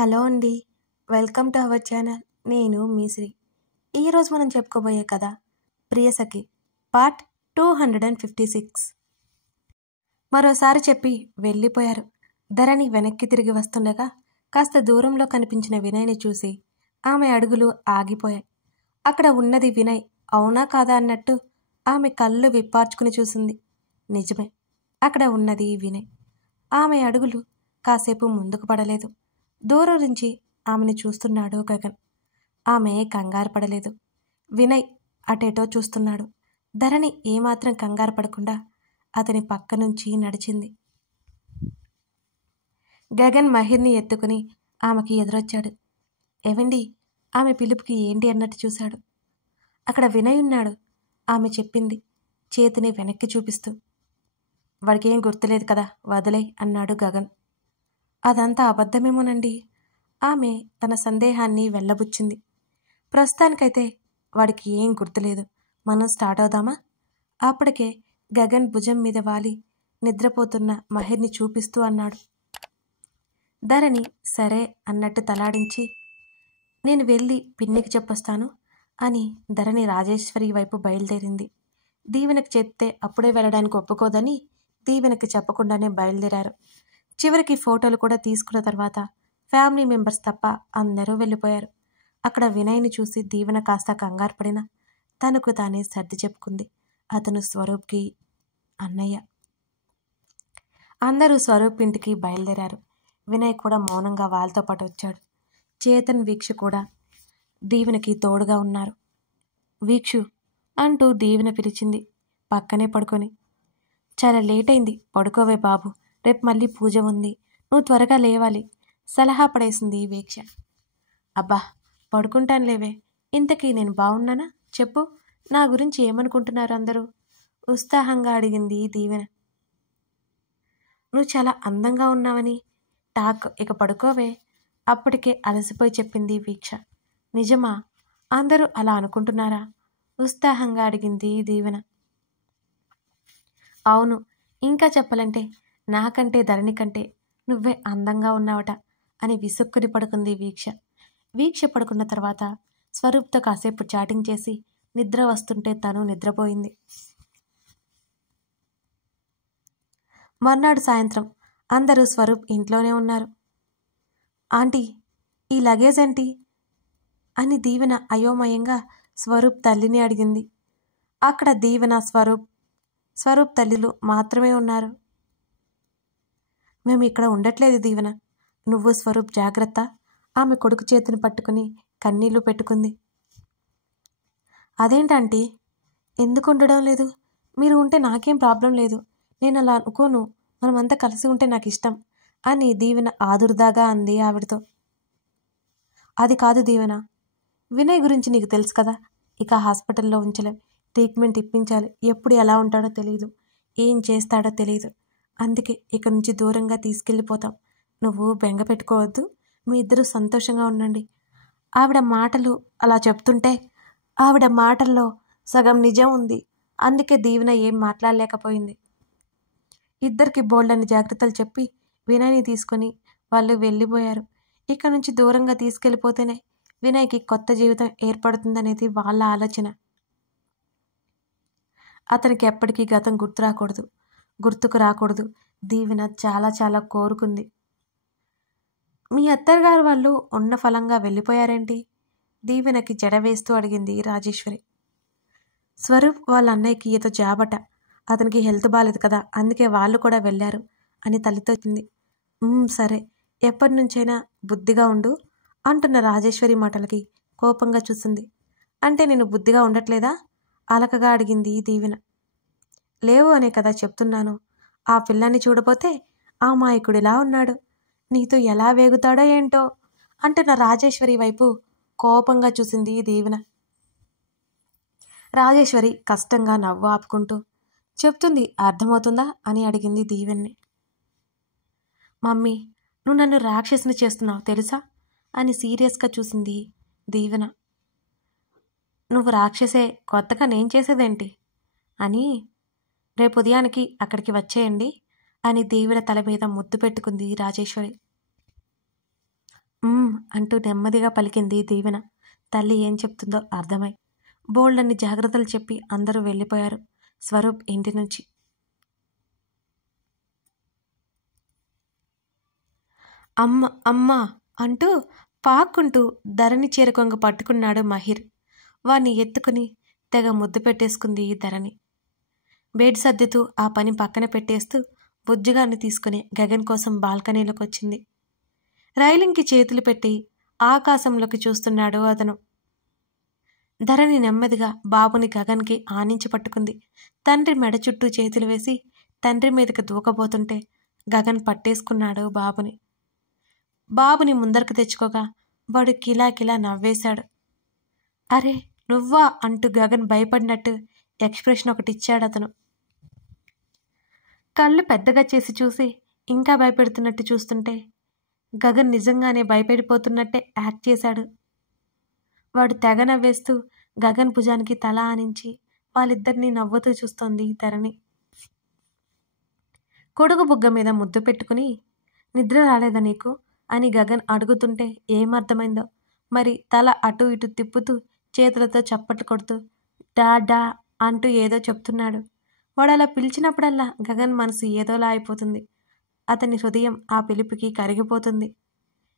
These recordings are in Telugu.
హలో అండి. Welcome to our channel. నేను మీ శ్రీ. ఈరోజు మనం చెప్పుకోబోయే కథ ప్రియసఖి పార్ట్ 256. మరోసారి చెప్పి వెళ్ళిపోయారు. ధరణి వెనక్కి తిరిగి వస్తుండగా కాస్త దూరంలో కనిపించిన వినయ్ని చూసి ఆమె అడుగులు ఆగిపోయాయి. అక్కడ ఉన్నది వినయ్. అవునా కాదా అన్నట్టు ఆమె కళ్ళు విప్పార్చుకుని చూసింది. నిజమే, అక్కడ ఉన్నది వినయ్. ఆమె అడుగులు కాసేపు ముందుకు పడలేదు. దూరం నుంచి ఆమెను చూస్తున్నాడు గగన్. ఆమె కంగారు పడలేదు. వినయ్ అటేటో చూస్తున్నాడు. ధరణి ఏమాత్రం కంగారు పడకుండా అతని పక్క నుంచి నడిచింది. గగన్ మహిర్ని ఎత్తుకుని ఆమెకి ఎదురొచ్చాడు. ఏవండి, ఆమె పిలుపుకి ఏంటి అన్నట్టు చూశాడు. అక్కడ వినయ్ ఉన్నాడు, ఆమె చెప్పింది చేతిని వెనక్కి చూపిస్తూ. వాడికి ఏం గుర్తులేదు కదా, వదిలే అన్నాడు గగన్. అదంతా అబద్ధమేమోనండి. ఆమె తన సందేహాన్ని వెళ్ళబుచ్చింది. ప్రస్తుతానికైతే వాడికి ఏం గుర్తులేదు. మనం స్టార్ట్ అవుదామా? అప్పటికే గగన్ భుజం మీద వాలి నిద్రపోతున్న మహిర్ని చూపిస్తూ అన్నాడు. ధరణి సరే అన్నట్టు తలాడించి, నేను వెళ్ళి పిన్నికి చెప్పొస్తాను అని ధరణి రాజేశ్వరి వైపు బయలుదేరింది. దీవెనకు చెప్తే అప్పుడే వెళ్ళడానికి ఒప్పుకోదని దీవెనకి చెప్పకుండానే బయలుదేరారు. చివరికి ఫోటోలు కూడా తీసుకున్న తర్వాత ఫ్యామిలీ మెంబర్స్ తప్ప అందరూ వెళ్ళిపోయారు. అక్కడ వినయ్ని చూసి దీవెన కాస్త కంగారు పడినా తనకు తానే సర్ది చెప్పుకుంది. అతను స్వరూప్కి అన్నయ్య. అందరూ స్వరూప్ ఇంటికి బయలుదేరారు. వినయ్ కూడా మౌనంగా వాళ్ళతో పాటు వచ్చాడు. చేతన్, వీక్షు కూడా దీవెనకి తోడుగా ఉన్నారు. వీక్షు అంటూ దీవెన పిలిచింది పక్కనే పడుకొని. చాలా లేట్ అయింది, పడుకోవే బాబు, రేపు మళ్ళీ పూజ ఉంది, నువ్వు త్వరగా లేవాలి సలహా పడేసింది వీక్ష. అబ్బా పడుకుంటాను లేవే. ఇంతకీ నేను బాగున్నానా చెప్పు, నా గురించి ఏమనుకుంటున్నారు అందరూ ఉత్సాహంగా అడిగింది దీవెన. నువ్వు చాలా అందంగా ఉన్నావని టాక్, ఇక పడుకోవే అప్పటికే అలసిపోయి చెప్పింది వీక్ష. నిజమా? అందరూ అలా అనుకుంటున్నారా? ఉత్సాహంగా అడిగింది దీవెన. అవును, ఇంకా చెప్పాలంటే నాకంటే ధరణి కంటే నువ్వే అందంగా ఉన్నావట అని విసుక్కుని పడుకుంది వీక్ష. వీక్ష పడుకున్న తర్వాత స్వరూప్తో కాసేపు చాటింగ్ చేసి నిద్ర వస్తుంటే తను నిద్రపోయింది. మర్నాడు సాయంత్రం అందరూ స్వరూప్ ఇంట్లోనే ఉన్నారు. ఆంటీ, ఈ లగేజ్ ఏంటి అని దీవెన అయోమయంగా స్వరూప్ తల్లిని అడిగింది. అక్కడ దీవెన, స్వరూప్ తల్లిలు మాత్రమే ఉన్నారు. మేము ఇక్కడ ఉండట్లేదు దీవెన, నువ్వు స్వరూప్ జాగ్రత్త. ఆమె కొడుకు చేతిని పట్టుకుని కన్నీళ్లు పెట్టుకుంది. అదేంటంటే ఎందుకు ఉండడం లేదు? మీరు ఉంటే నాకేం ప్రాబ్లం లేదు, నేను అలా అనుకోను, మనమంతా కలిసి ఉంటే నాకు ఇష్టం అని దీవెన ఆదుర్దాగా అంది ఆవిడతో. అది కాదు దీవెన, వినయ్ గురించి నీకు తెలుసు కదా, ఇక హాస్పిటల్లో ఉంచలేం, ట్రీట్మెంట్ ఇప్పించాలి, ఎప్పుడు ఎలా ఉంటాడో తెలియదు, ఏం చేస్తాడో తెలియదు, అందుకే ఇక్కడి నుంచి దూరంగా తీసుకెళ్ళిపోతాం. నువ్వు బెంగ పెట్టుకోవద్దు, మీ ఇద్దరు సంతోషంగా ఉండండి. ఆవిడ మాటలు అలా చెప్తుంటే ఆవిడ మాటల్లో సగం నిజం ఉంది. అందుకే దీవెన ఏం మాట్లాడలేకపోయింది. ఇద్దరికి బోల్డన్ని జాగ్రత్తలు చెప్పి వినయ్ని తీసుకొని వాళ్ళు వెళ్ళిపోయారు. ఇక్కడ నుంచి దూరంగా తీసుకెళ్ళిపోతేనే వినయ్కి కొత్త జీవితం ఏర్పడుతుందనేది వాళ్ళ ఆలోచన. అతనికి ఎప్పటికీ గతం గుర్తుకు రాకూడదు దీవెన చాలా చాలా కోరుకుంది. మీ అత్తగారు వాళ్ళు ఉన్న ఫలంగా వెళ్ళిపోయారేంటి? దీవెనకి జడ వేస్తూ అడిగింది రాజేశ్వరి. స్వరూప్ వాళ్ళ అన్నయ్యకి ఏదో జాబట, అతనికి హెల్త్ బాలేదు కదా, అందుకే వాళ్ళు కూడా వెళ్ళారు అని తల్లితో చెప్పింది. సరే, ఎప్పటి నుంచైనా బుద్ధిగా ఉండు అంటున్న రాజేశ్వరి మాటలకి కోపంగా చూసింది. అంటే నేను బుద్ధిగా ఉండట్లేదా? అలకగా అడిగింది దీవెన. లేవు అనే కదా చెప్తున్నాను. ఆ పిల్లాన్ని చూడపోతే ఆ మాయకుడిలా ఉన్నాడు, నీతో ఎలా వేగుతాడో ఏంటో అంటున్న రాజేశ్వరి వైపు కోపంగా చూసింది దీవెన. రాజేశ్వరి కష్టంగా నవ్వు ఆపుకుంటూ, చెప్తుంది అర్థమవుతుందా అని అడిగింది దీవెన్ని. మమ్మీ, నువ్వు నన్ను రాక్షసిని చేస్తున్నావు తెలుసా అని సీరియస్గా చూసింది దీవెన. నువ్వు రాక్షసే, కొత్తగా నేను చేసేదేంటి అని. రేపు ఉదయానికి అక్కడికి వచ్చేయండి అని దీవెన తల మీద ముద్దు పెట్టుకుంది రాజేశ్వరి. అంటూ నెమ్మదిగా పలికింది దీవెన. తల్లి ఏం చెప్తుందో అర్థమై బోల్డన్ని జాగ్రత్తలు చెప్పి అందరూ వెళ్ళిపోయారు స్వరూప్ ఇంటి నుంచి. అమ్మ అమ్మ అంటూ పాక్కుంటూ ధరణి చీరకొంగ పట్టుకున్నాడు మహిర్. వాణ్ణి ఎత్తుకుని తెగ ముద్దు పెట్టేసుకుంది ధరణి. బెడ్ సర్దుతూ ఆ పని పక్కన పెట్టేస్తూ బుజ్జుగాన్ని తీసుకుని గగన్ కోసం బాల్కనీలోకి వచ్చింది. రైలింగ్కి చేతులు పెట్టి ఆకాశంలోకి చూస్తున్నాడు అతను. ధరణి నెమ్మదిగా బాబుని గగన్కి ఆనించి పట్టుకుంది. తండ్రి మెడ చుట్టూ చేతులు వేసి తండ్రి మీదకి దూకబోతుంటే గగన్ పట్టేసుకున్నాడు బాబుని ముందరకు తెచ్చుకోగా వాడు కిలాకిలా నవ్వేశాడు. అరే నువ్వా అంటూ గగన్ భయపడినట్టు ఎక్స్ప్రెషన్ ఒకటి ఇచ్చాడు అతను. కళ్ళు పెద్దగా చేసి చూసి ఇంకా భయపెడుతున్నట్టు చూస్తుంటే గగన్ నిజంగానే భయపడిపోతున్నట్టే యాక్ట్ చేశాడు. వాడు తెగ నవ్వేస్తూ గగన్ భుజానికి తల ఆనించి వాళ్ళిద్దరినీ నవ్వుతూ చూస్తోంది ధరణి. కొడుకు బుగ్గ మీద ముద్దు పెట్టుకుని నిద్ర రాలేదా నీకు అని గగన్ అడుగుతుంటే ఏమర్థమైందో మరి తల అటు ఇటు తిప్పుతూ చేతులతో చప్పట్లు కొడుతూ డా డా అంటూ ఏదో చెప్తున్నాడు. వాడు అలా పిలిచినప్పుడల్లా గగన్ మనసు ఏదోలా అయిపోతుంది. అతని హృదయం ఆ పిలుపుకి కరిగిపోతుంది.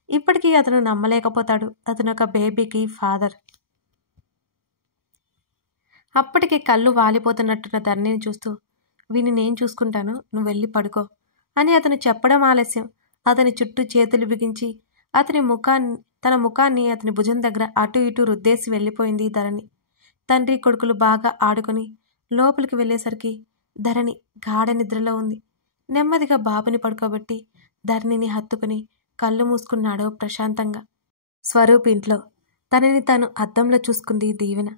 ఇప్పటికీ అతను నమ్మలేకపోతాడు అతను ఒక బేబీకి ఫాదర్. అప్పటికి కళ్ళు వాలిపోతున్నట్టున్న ధరణిని చూస్తూ వీని నేను చూసుకుంటాను, నువ్వు వెళ్ళి పడుకో అని అతను చెప్పడం ఆలస్యం. అతని చుట్టూ చేతులు బిగించి తన ముఖాన్ని అతని భుజం దగ్గర అటు ఇటు రుద్దేసి వెళ్ళిపోయింది ధరణి. తండ్రి కొడుకులు బాగా ఆడుకొని లోపలికి వెళ్ళేసరికి ధరణి గాఢ నిద్రలో ఉంది. నెమ్మదిగా బాబుని పడుకోబెట్టి ధరణిని హత్తుకుని కళ్ళు మూసుకున్నాడు ప్రశాంతంగా. స్వరూప్ ఇంట్లో తనని తాను అద్దంలో చూసుకుంది దీవెన.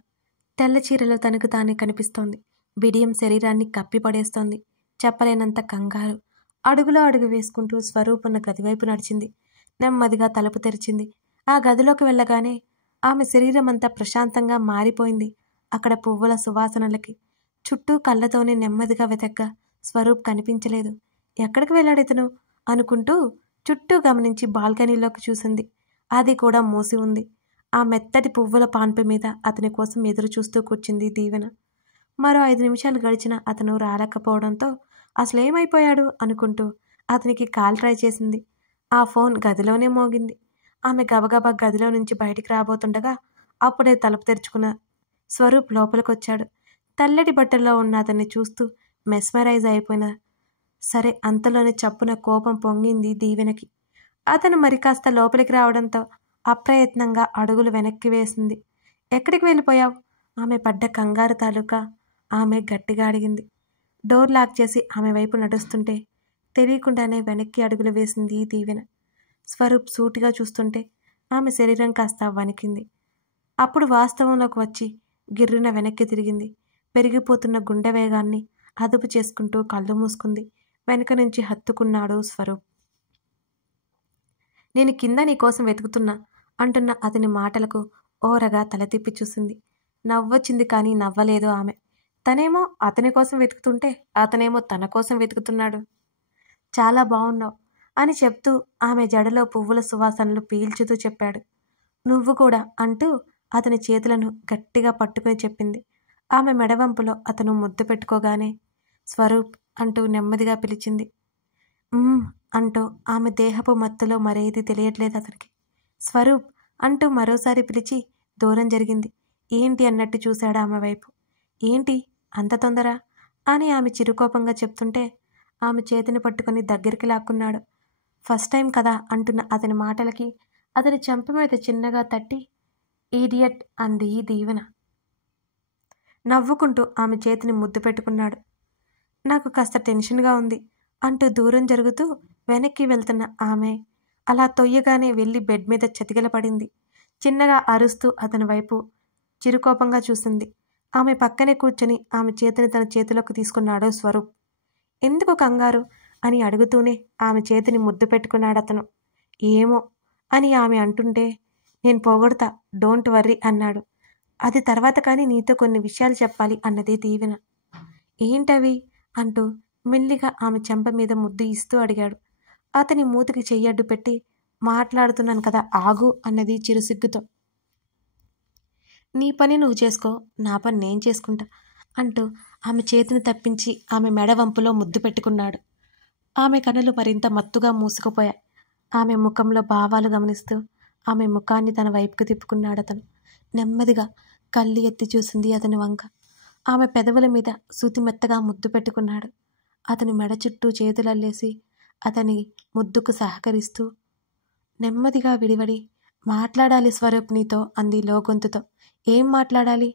తెల్ల చీరలో తనకు తానే కనిపిస్తోంది. బిడియం శరీరాన్ని కప్పి పడేస్తోంది. చెప్పలేనంత కంగారు. అడుగులో అడుగు వేసుకుంటూ స్వరూప్ ఉన్న గదివైపు నడిచింది. నెమ్మదిగా తలుపు తెరిచింది. ఆ గదిలోకి వెళ్ళగానే ఆమె శరీరం అంతా ప్రశాంతంగా మారిపోయింది. అక్కడ పువ్వుల సువాసనలకి. చుట్టూ కళ్ళతోనే నెమ్మదిగా వెతగ్గా స్వరూప్ కనిపించలేదు. ఎక్కడికి వెళ్ళాడితను అనుకుంటూ చుట్టూ గమనించి బాల్కనీలోకి చూసింది. అది కూడా మూసి ఉంది. ఆ మెత్తటి పువ్వుల పాన్పు మీద అతని కోసం ఎదురు చూస్తూ కూర్చుంది దీవెన. మరో 5 నిమిషాలు గడిచినా అతను రాలేకపోవడంతో అసలేమైపోయాడు అనుకుంటూ అతనికి కాల్ ట్రై చేసింది. ఆ ఫోన్ గదిలోనే మోగింది. ఆమె గబగబా గదిలో నుంచి బయటికి రాబోతుండగా అప్పుడే తలుపు తెరుచుకున్న స్వరూప్ లోపలికొచ్చాడు. తెల్లటి బట్టల్లో ఉన్న అతన్ని చూస్తూ మెస్మరైజ్ అయిపోయిన సరే అంతలోనే చప్పున కోపం పొంగింది దీవెనకి. అతను మరి కాస్త లోపలికి రావడంతో అప్రయత్నంగా అడుగులు వెనక్కి వేసింది. ఎక్కడికి వెళ్ళిపోయావు? ఆమె పడ్డ కంగారు తాలూకా ఆమె గట్టిగా అడిగింది. డోర్ లాక్ చేసి ఆమె వైపు నడుస్తుంటే తెలియకుండానే వెనక్కి అడుగులు వేసింది దీవెన. స్వరూప్ సూటిగా చూస్తుంటే ఆమె శరీరం కాస్త వణికింది. అప్పుడు వాస్తవంలోకి వచ్చి గిర్రున వెనక్కి తిరిగింది. పెరిగిపోతున్న గుండె వేగాన్ని అదుపు చేసుకుంటూ కళ్ళు మూసుకుంది. వెనక నుంచి హత్తుకున్నాడు స్వరూప్. నేను కింద నీకోసం వెతుకుతున్నా అంటున్న అతని మాటలకు ఓరగా తల తిప్పి చూసింది. నవ్వొచ్చింది కానీ నవ్వలేదు ఆమె. తనేమో అతని కోసం వెతుకుతుంటే అతనేమో తన కోసం వెతుకుతున్నాడు. చాలా బాగున్నావు అని చెప్తూ ఆమె జడలో పువ్వుల సువాసనలు పీల్చుతూ చెప్పాడు. నువ్వు కూడా అంటూ అతని చేతులను గట్టిగా పట్టుకుని చెప్పింది. ఆమె మెడవంపులో అతను ముద్దు పెట్టుకోగానే స్వరూప్ అంటూ నెమ్మదిగా పిలిచింది. అంటూ ఆమె దేహపు మత్తులో మరేది తెలియట్లేదు అతనికి. స్వరూప్ అంటూ మరోసారి పిలిచి దూరం జరిగింది. ఏంటి అన్నట్టు చూశాడు ఆమె వైపు. ఏంటి అంత తొందర అని ఆమె చిరుకోపంగా చెప్తుంటే ఆమె చేతిని పట్టుకుని దగ్గరికి లాక్కున్నాడు. ఫస్ట్ టైం కదా అంటున్న అతని మాటలకి అతని చెంప మీద చిన్నగా తట్టి ఈడియట్ అంది దీవెన. నవ్వుకుంటూ ఆమె చేతిని ముద్దు పెట్టుకున్నాడు. నాకు కాస్త టెన్షన్గా ఉంది అంటూ దూరం జరుగుతూ వెనక్కి వెళ్తున్న ఆమె అలా తొయ్యగానే వెళ్ళి బెడ్ మీద చతికిలపడింది. చిన్నగా అరుస్తూ అతని వైపు చిరుకోపంగా చూసింది. ఆమె పక్కనే కూర్చొని ఆమె చేతిని తన చేతిలోకి తీసుకున్నాడు స్వరూప్. ఎందుకు కంగారు అని అడుగుతూనే ఆమె చేతిని ముద్దు పెట్టుకున్నాడు అతను. ఏమో అని ఆమె అంటుంటే నేను పోగొడతా, డోంట్ వర్రీ అన్నాడు. అది తర్వాత కానీ నీతో కొన్ని విషయాలు చెప్పాలి అన్నది దీవెన. ఏంటవి అంటూ మెల్లిగా ఆమె చెంప మీద ముద్దు ఇస్తూ అడిగాడు. అతని మూతికి చెయ్యడ్డు పెట్టి మాట్లాడుతున్నాను కదా ఆగు అన్నది చిరుసిగ్గుతో. నీ పని నువ్వు చేసుకో, నా పని నేను చేసుకుంటా అంటూ ఆమె చేతిని తప్పించి ఆమె మెడ వంపులో ముద్దు పెట్టుకున్నాడు. ఆమె కనులు మరింత మత్తుగా మూసుకుపోయాయి. ఆమె ముఖంలో భావాలు గమనిస్తూ ఆమె ముఖాన్ని తన వైపుకు తిప్పుకున్నాడు అతను. నెమ్మదిగా కళ్ళు ఎత్తి చూసింది అతని వంక. ఆమె పెదవుల మీద శృతిమెత్తగా ముద్దు పెట్టుకున్నాడు. అతని మెడ చుట్టూ చేతులల్లేసి అతని ముద్దుకు సహకరిస్తూ నెమ్మదిగా విడివడి, మాట్లాడాలి స్వరూప్ నీతో అంది లోగొంతుతో. ఏం మాట్లాడాలి?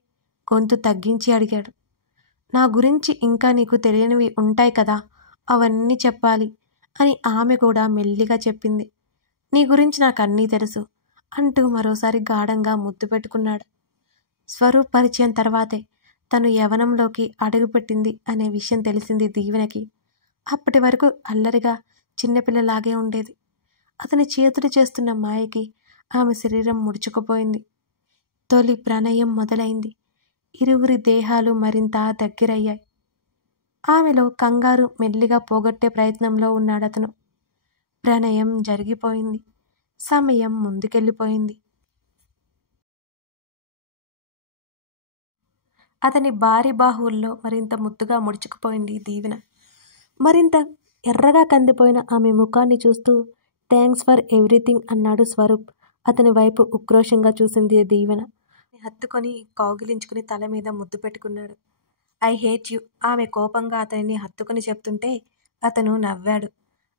గొంతు తగ్గించి అడిగాడు. నా గురించి ఇంకా నీకు తెలియనివి ఉంటాయి కదా, అవన్నీ చెప్పాలి అని ఆమె కూడా మెల్లిగా చెప్పింది. నీ గురించి నాకు అన్నీ తెలుసు అంటూ మరోసారి గాఢంగా ముద్దు పెట్టుకున్నాడు. స్వరూప్ పరిచయం తర్వాతే తను యవనంలోకి అడుగుపెట్టింది అనే విషయం తెలిసింది దీవెనకి. అప్పటి వరకు అల్లరిగా చిన్నపిల్లలాగే ఉండేది. అతని చేతులు చేస్తున్న మాయకి ఆమె శరీరం ముడుచుకుపోయింది. తొలి ప్రణయం మొదలైంది. ఇరువురి దేహాలు మరింత దగ్గరయ్యాయి. ఆమెలో కంగారు మెల్లిగా పోగొట్టే ప్రయత్నంలో ఉన్నాడతను. ప్రణయం జరిగిపోయింది. సమయం ముందుకెళ్ళిపోయింది. అతని భారీ బాహువుల్లో మరింత ముద్దుగా ముడుచుకుపోయింది దీవెన. మరింత ఎర్రగా కందిపోయిన ఆమె ముఖాన్ని చూస్తూ థ్యాంక్స్ ఫర్ ఎవ్రీథింగ్ అన్నాడు స్వరూప్. అతని వైపు ఉక్రోషంగా చూసింది దీవెన. హత్తుకొని కౌగిలించుకుని తల మీద ముద్దు పెట్టుకున్నాడు. ఐ హేట్ యు ఆమె కోపంగా అతనిని హత్తుకుని చెప్తుంటే అతను నవ్వాడు.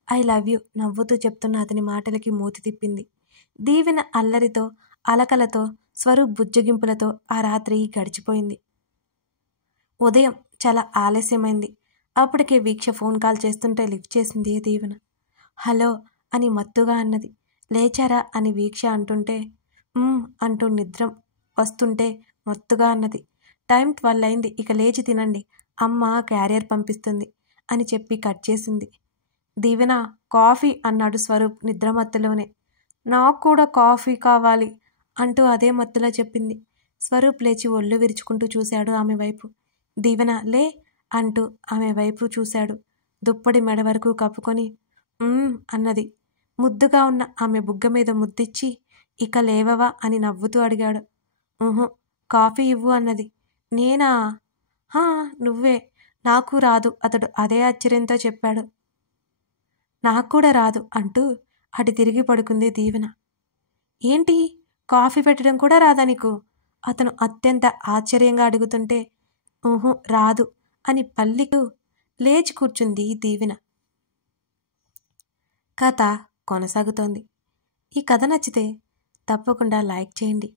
ఐ లవ్ యు నవ్వుతూ చెప్తున్న అతని మాటలకి మూతి తిప్పింది. దీవెన అల్లరితో, అలకలతో, స్వరూప్ బుజ్జగింపులతో ఆ రాత్రి గడిచిపోయింది. ఉదయం చాలా ఆలస్యమైంది. అప్పటికే వీక్ష ఫోన్ కాల్ చేస్తుంటే లిఫ్ట్ చేసింది దీవెన. హలో అని మత్తుగా అన్నది. లేచారా అని వీక్ష అంటుంటే అంటూ నిద్ర వస్తుంటే మత్తుగా అన్నది. టైం 12 అయింది, ఇక లేచి తినండి, అమ్మ క్యారియర్ పంపిస్తుంది అని చెప్పి కట్ చేసింది. దీవెన కాఫీ అన్నాడు స్వరూప్ నిద్రమత్తులోనే. నాకు కూడా కాఫీ కావాలి అంటూ అదే మత్తులో చెప్పింది. స్వరూప్ లేచి ఒళ్ళు విరుచుకుంటూ చూశాడు ఆమె వైపు. దీవెన లే అంటూ ఆమె వైపు చూశాడు. దుప్పటి మెడ వరకు కప్పుకొని అన్నది. ముద్దుగా ఉన్న ఆమె బుగ్గ మీద ముద్దిచ్చి ఇక లేవవా అని నవ్వుతూ అడిగాడు. కాఫీ ఇవ్వు అన్నది. నేనా? నువ్వే. నాకు రాదు అతడు అదే ఆశ్చర్యంతో చెప్పాడు. నాకు కూడా రాదు అంటూ అటు తిరిగి పడుకుంది దీవెన. ఏంటి, కాఫీ పెట్టడం కూడా రాదా నీకు? అతను అత్యంత ఆశ్చర్యంగా అడుగుతుంటే రాదు అని పల్లికు లేచి కూర్చుంది దీవెన. కథ కొనసాగుతోంది. ఈ కథ నచ్చితే తప్పకుండా లైక్ చేయండి.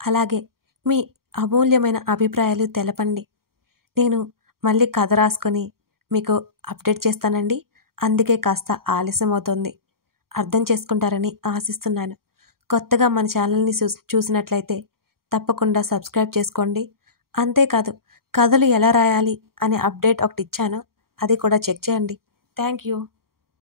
అలాగే మీ అమూల్యమైన అభిప్రాయాలు తెలపండి. నేను మళ్ళీ కథ రాసుకొని మీకు అప్డేట్ చేస్తానండి. అందుకే కాస్త ఆలస్యం అవుతుంది. అర్థం చేసుకుంటారని ఆశిస్తున్నాను. కొత్తగా మన ఛానల్ని చూసినట్లయితే తప్పకుండా సబ్స్క్రైబ్ చేసుకోండి. అంతేకాదు కథలు ఎలా రాయాలి అనే అప్డేట్ ఒకటి ఇచ్చాను, అది కూడా చెక్ చేయండి. Thank you.